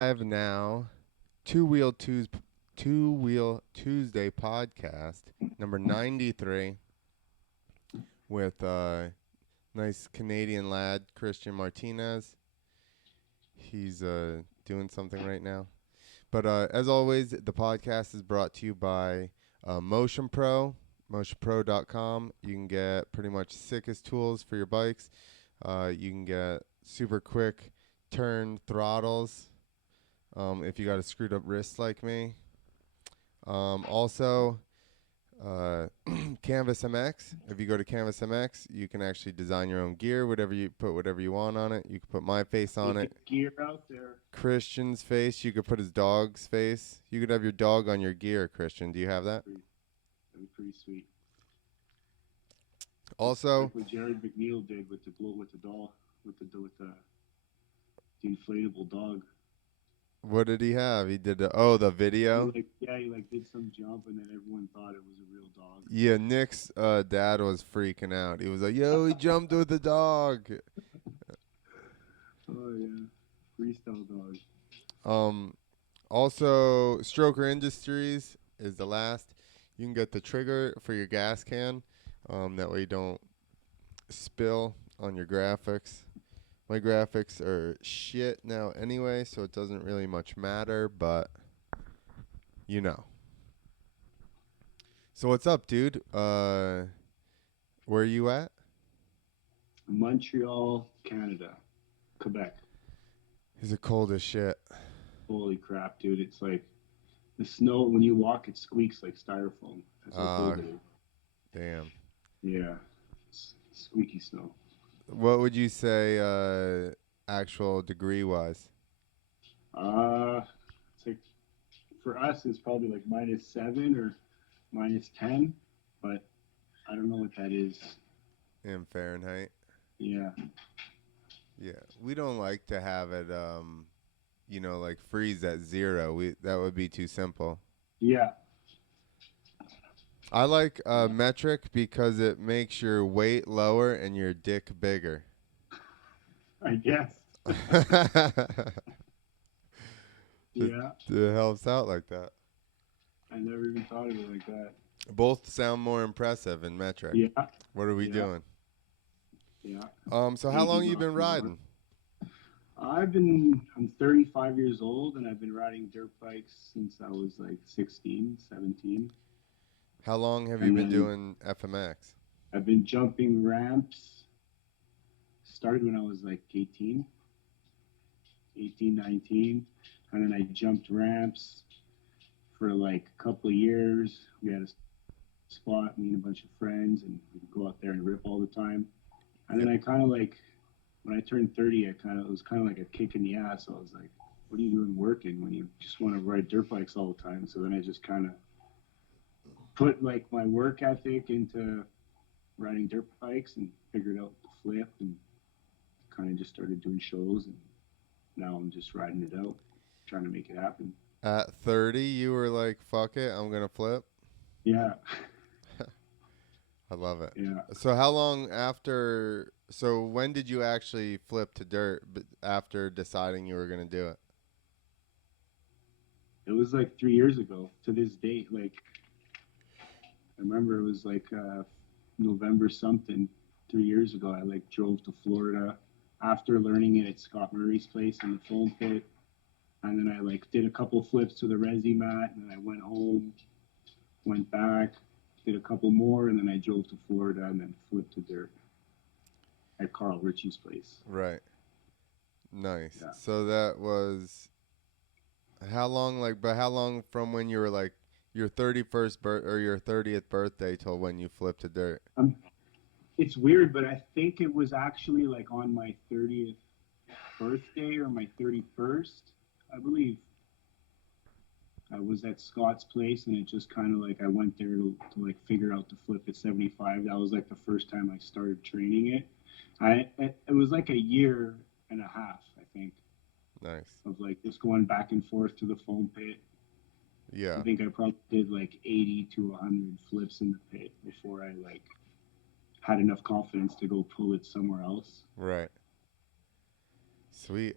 Have now two wheel Tuesday podcast number 93 with nice Canadian lad Christian Martinez. He's doing something right now. But as always, the podcast is brought to you by Motion Pro, motionpro.com. You can get pretty much sickest tools for your bikes. You can get super quick turn throttles if you got a screwed up wrist like me. Also, uh, Canvas MX. If you go to Canvas MX, you can actually design your own gear, whatever you want on it. You can put my face on Taking it, gear out there. Christian's face. You could put his dog's face. You could have your dog on your gear, Christian. Do you have that? That'd be pretty sweet. Also, Like what Jared McNeil did with the glow with the doll with the inflatable dog. what did he have? He did the video. He like did some jump and then everyone thought it was a real dog. Yeah, Nick's dad was freaking out. He was like, "Yo, he jumped with the dog." Oh yeah, freestyle dog. Um, Also, Stroker Industries is the last. You can get the trigger for your gas can. That way you don't spill on your graphics. My graphics are shit now anyway, so it doesn't really much matter, but you know. So what's up, dude? Where are you at? Montreal, Canada, Quebec. Is it cold as shit? Holy crap, dude! It's like the snow when you walk, it squeaks like styrofoam. That's how Uh, cold it is. damn. Yeah, it's squeaky snow. What would you say, actual degree wise? It's like for us, it's probably like -7 or -10, but I don't know what that is. In Fahrenheit? Yeah, Yeah, we don't like to have it, like freeze at zero. We That would be too simple. yeah, I like metric because it makes your weight lower and your dick bigger. I guess. it, Yeah, it helps out like that. I never even thought of it like that. Both sound more impressive in metric. Yeah, What are we yeah, doing? yeah. So how 80 long you miles been an hour. riding? I'm 35 years old and I've been riding dirt bikes since I was like 16, 17. How long have you And been then doing FMX? I've been jumping ramps. Started when I was like 18, 19. And then I jumped ramps for like a couple of years. We had a spot, me and a bunch of friends, and we'd go out there and rip all the time. And Yep. then I kind of like, when I turned 30, it was kind of like a kick in the ass. I was like, what are you doing working when you just want to ride dirt bikes all the time? So then I just kind of put like my work ethic into riding dirt bikes and figured out the flip and kind of just started doing shows. And now I'm just riding it out, trying to make it happen. At 30, you were like, "Fuck it, I'm gonna flip." Yeah. I love it. Yeah. So how long after? So when did you actually flip to dirt? After deciding you were gonna do it? It was like 3 years ago to this date. Like, I remember it was like November something 3 years ago. I like drove to Florida after learning it at Scott Murray's place in the foam pit, and then I like did a couple flips to the resi mat, and then I went home, went back, did a couple more, and then I drove to Florida and then flipped to dirt at Carl Ritchie's place. Right. Nice. Yeah, So that was how long? But how long from when you were like your 31st or your 30th birthday till when you flipped to dirt? um, it's weird, but I think it was actually like on my 30th birthday or my 31st, I believe. I was at Scott's place, and it just kind of like I went there to like figure out the flip at 75. That was like the first time I started training it. It was like a year and a half, I think, Nice. of like just going back and forth to the foam pit. I Yeah. think I probably did like 80 to 100 flips in the pit before I like had enough confidence to go pull it somewhere else. Right. Sweet.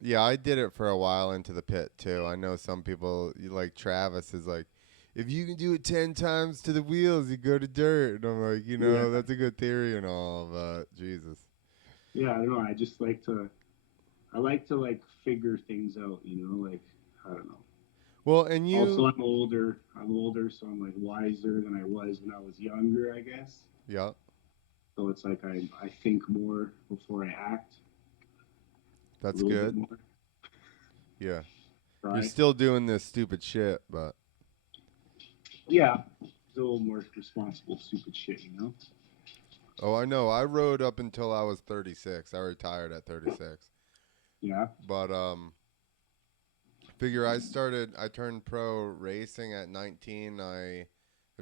Yeah, I did it for a while into the pit too. I know some people like Travis is like, if you can do it 10 times to the wheels, you go to dirt. And I'm like, Yeah, that's a good theory and all, but Jesus. yeah. I don't know. I just like to. I like to like figure things out. Like I don't know. Well, and Also, you, I'm older. I'm older, so I'm like wiser than I was when I was younger, I guess. yeah, So it's like I think more before I act a that's little bit good. more. Yeah, you're Try. still doing this stupid shit, but Yeah, it's a little more responsible, stupid shit. oh, I know. I rode up until I was 36. I retired at 36, Yeah. but I turned pro racing at 19. I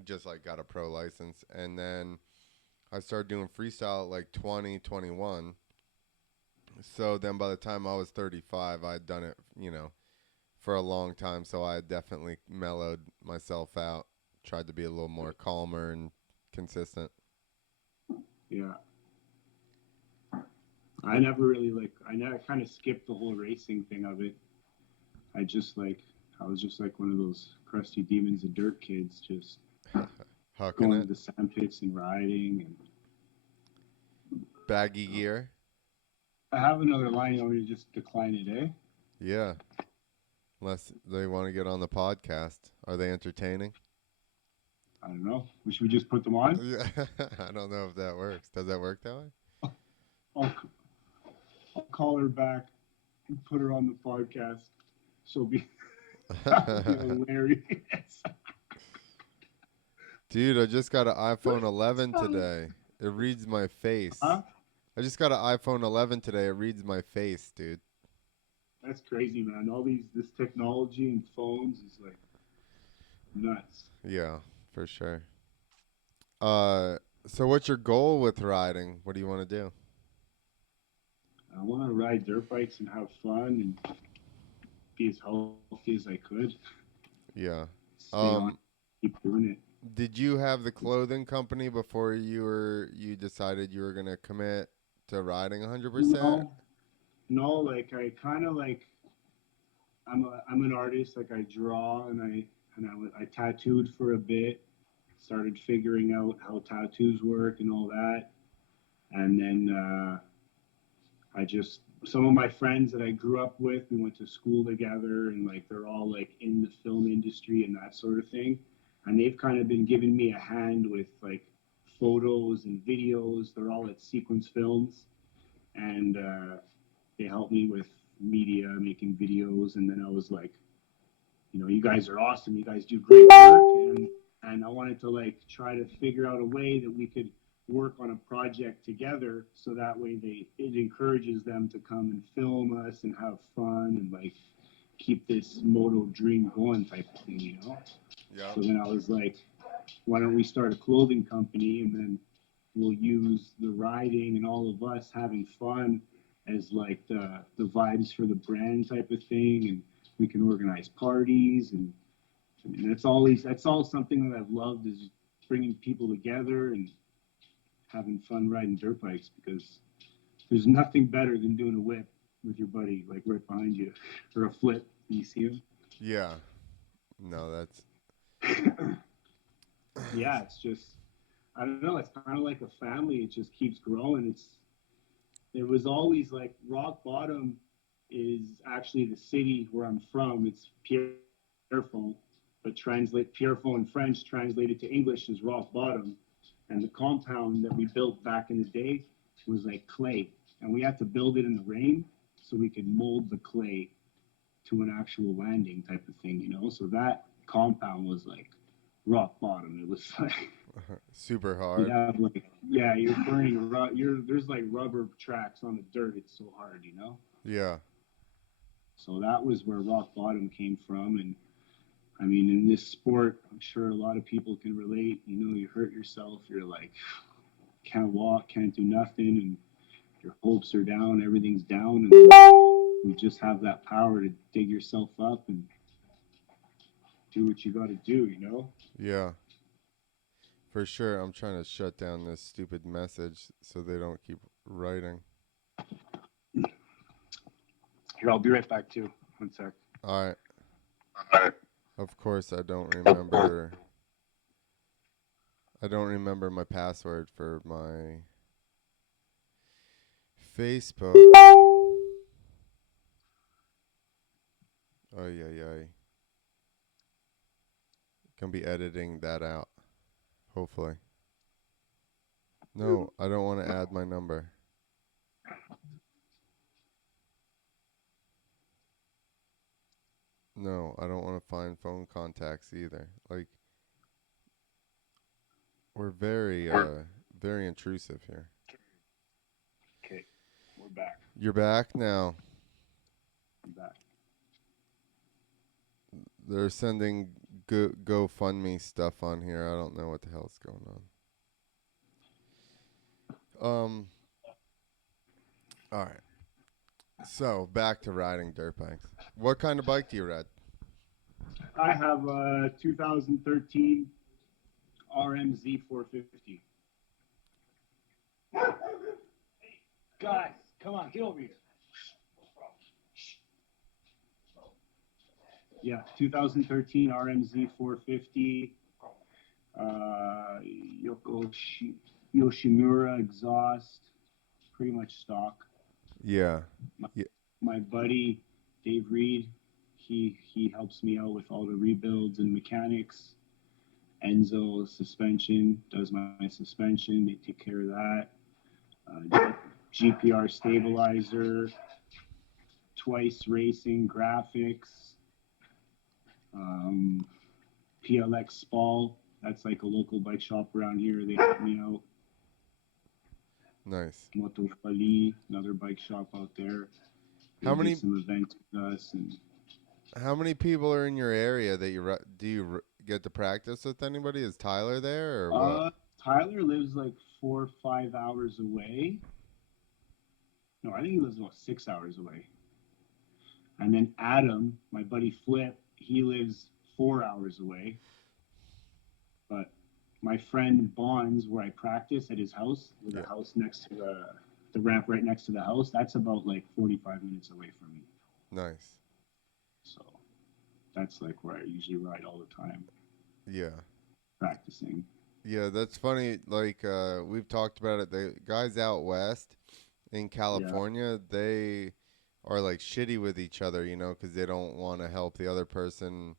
just like got a pro license, and then I started doing freestyle at like 20, 21. So then by the time I was 35, I'd done it, for a long time. So I had definitely mellowed myself out, tried to be a little more calmer and consistent. Yeah. I never really like. I never kind of skipped the whole racing thing of it. I just like. I was just like one of those crusty demons of dirt kids, just Hucking going to it. the sand pits and riding. And Baggy gear. I have another line. You want me to just decline it, eh? Yeah. Unless they want to get on the podcast. Are they entertaining? I don't know. Should we just put them on? Yeah. I don't know if that works. Does that work that I'll, I'll call her back and put her on the podcast. She'll be that would be way? hilarious. Dude, I just got an iPhone 11 today. It reads my face. Huh? I just got an iPhone 11 today. It reads my face, dude. That's crazy, man. All this technology and phones is like nuts. Yeah, for sure. Uh, so what's your goal with riding? What do you want to do? I want to ride dirt bikes and have fun and be as healthy as I could. Yeah. Stay on, Um, keep doing it. did you have the clothing company before you decided you were gonna commit to riding 100%? No, no, like I kind of like I'm an artist. Like I draw and I tattooed for a bit. Started figuring out how tattoos work and all that, and then I just some of my friends that I grew up with, we went to school together, and like they're all like in the film industry and that sort of thing, and they've kind of been giving me a hand with like photos and videos. They're all at Sequence Films, and they helped me with media, making videos, and then I was like, you guys are awesome. You guys do great work, and I wanted to like try to figure out a way that we could work on a project together, so that way it encourages them to come and film us and have fun and like keep this moto dream going type of thing. Yeah. So then I was like, why don't we start a clothing company, and then we'll use the riding and all of us having fun as like the vibes for the brand type of thing, and we can organize parties. And I mean, that's all something that I've loved, is bringing people together and having fun riding dirt bikes, because there's nothing better than doing a whip with your buddy like right behind you, or a flip. You see him? Yeah. No, that's Yeah, it's just, I don't know. It's kind of like a family. It just keeps growing. It was always like rock bottom is actually the city where I'm from. It's Pierrefonds, but translate Pierrefonds in French translated to English is rock bottom. And the compound that we built back in the day was like clay, and we had to build it in the rain so we could mold the clay to an actual landing type of thing. So that compound was like rock bottom. It was like super you'd hard. have like, yeah, you're burning there's like rubber tracks on the dirt. It's so hard. Yeah. So that was where rock bottom came from. And I mean, in this sport, I'm sure a lot of people can relate. You hurt yourself, you're like, can't walk, can't do nothing, and your hopes are down, everything's down, and you just have that power to dig yourself up and do what you got to do. Yeah. For sure. I'm trying to shut down this stupid message so they don't keep writing. Here, I'll be right back too. One sec. All right. All right. Of course, I don't remember. I don't remember my password for my Facebook. Oh yeah. Gonna be editing that out. Hopefully. No, I don't want to add my number. No, I don't want to find phone contacts either. Like, we're very intrusive here. Okay, we're back. You're back now. I'm back. They're sending GoFundMe stuff on here. I don't know what the hell's going on. All right. So back to riding dirt bikes. What kind of bike do you ride? I have a 2013 RMZ 450. Guys, come on, get over here. Yeah, 2013 RMZ 450. Yoshimura exhaust, pretty much stock. Yeah. My buddy Dave Reed, he helps me out with all the rebuilds and mechanics. Enzo suspension does my suspension. They take care of that. GPR stabilizer, Twice Racing graphics, PLX Spall. That's like a local bike shop around here. They help me out. Nice. Moto Fali, another bike shop out there. They How many did some events with us. And How many people are in your area that do you get to practice with anybody? Is Tyler there or what? Tyler lives like 4 or 5 hours away. No, I think he lives about 6 hours away. And then Adam, my buddy Flip, he lives 4 hours away. But my friend Bonds, where I practice at his house, with a house next to the ramp right next to the house, that's about like 45 minutes away from me. Nice. So that's like where I usually ride all the time. Yeah. Practicing. Yeah, that's funny. Like we've talked about it. The guys out west in California, they are like shitty with each other, because they don't want to help the other person,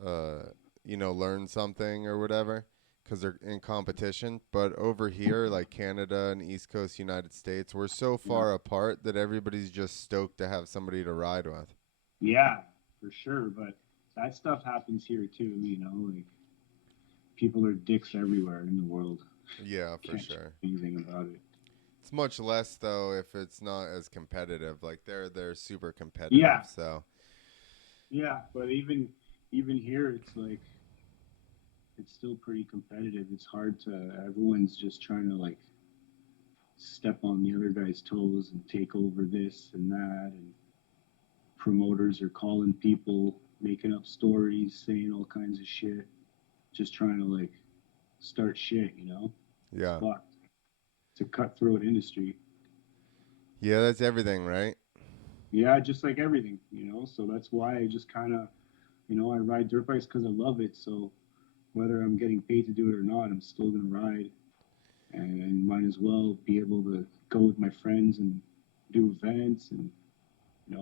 learn something or whatever, because they're in competition. But over here, like Canada and East Coast United States, we're so far apart that everybody's just stoked to have somebody to ride with. Yeah, for sure. But that stuff happens here too, like people are dicks everywhere in the world. Yeah, for sure. Anything about it. It's much less though if it's not as competitive. Like they're super competitive. Yeah. So. Yeah, but even here, it's like it's still pretty competitive. It's hard to. Everyone's just trying to like step on the other guy's toes and take over this and that, and promoters are calling people, making up stories, saying all kinds of shit, just trying to like start shit. Yeah. It's fucked. It's a cutthroat industry. Yeah, that's everything, right? Yeah, just like everything, So that's why I just kind of, I ride dirt bikes because I love it. So whether I'm getting paid to do it or not, I'm still gonna ride, and might as well be able to go with my friends and do events. And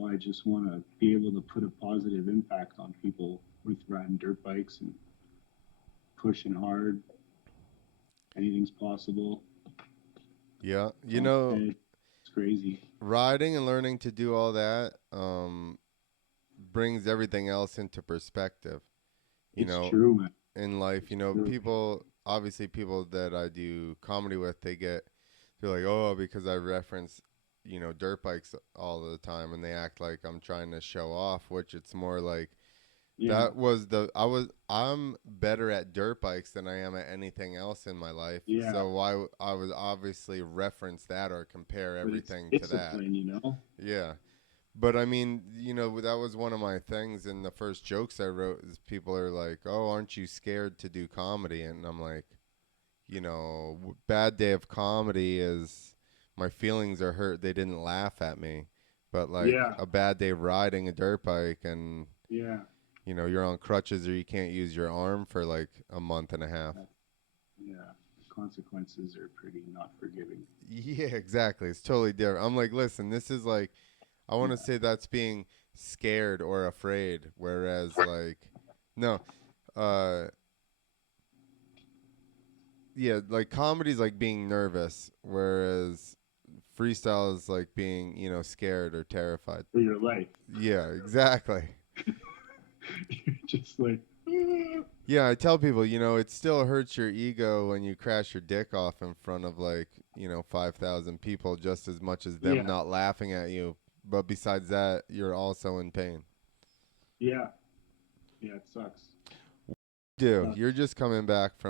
I just want to be able to put a positive impact on people with riding dirt bikes and pushing hard. Anything's possible. Yeah, it's crazy. Riding and learning to do all that brings everything else into perspective. It's true, man. In life, people that I do comedy with, they're like, oh, because I reference, dirt bikes all the time, and they act like I'm trying to show off, which it's more like I'm better at dirt bikes than I am at anything else in my life. Yeah. So why I would obviously reference that or compare everything to that. Yeah. But I mean, that was one of my things in the first jokes I wrote is people are like, oh, aren't you scared to do comedy? And I'm like, bad day of comedy is my feelings are hurt. They didn't laugh at me. but like Yeah. a bad day riding a dirt bike and Yeah. you know, you're on crutches or you can't use your arm for like a month and a half. Yeah. Consequences are pretty not forgiving. Yeah, exactly. It's totally different. I'm like, listen, this is like, I want to Yeah. say that's being scared or afraid, whereas like, no, uh, yeah, like comedy's like being nervous, whereas freestyle is like being, you know, scared or terrified. For your life. Yeah, exactly. You're just like, "Ah." Yeah, I tell people, you know, it still hurts your ego when you crash your dick off in front of like, you know, 5,000 people just as much as them Yeah. not laughing at you. But besides that, you're also in pain. Yeah. Yeah. It sucks. Dude, Sucks. you're just coming back from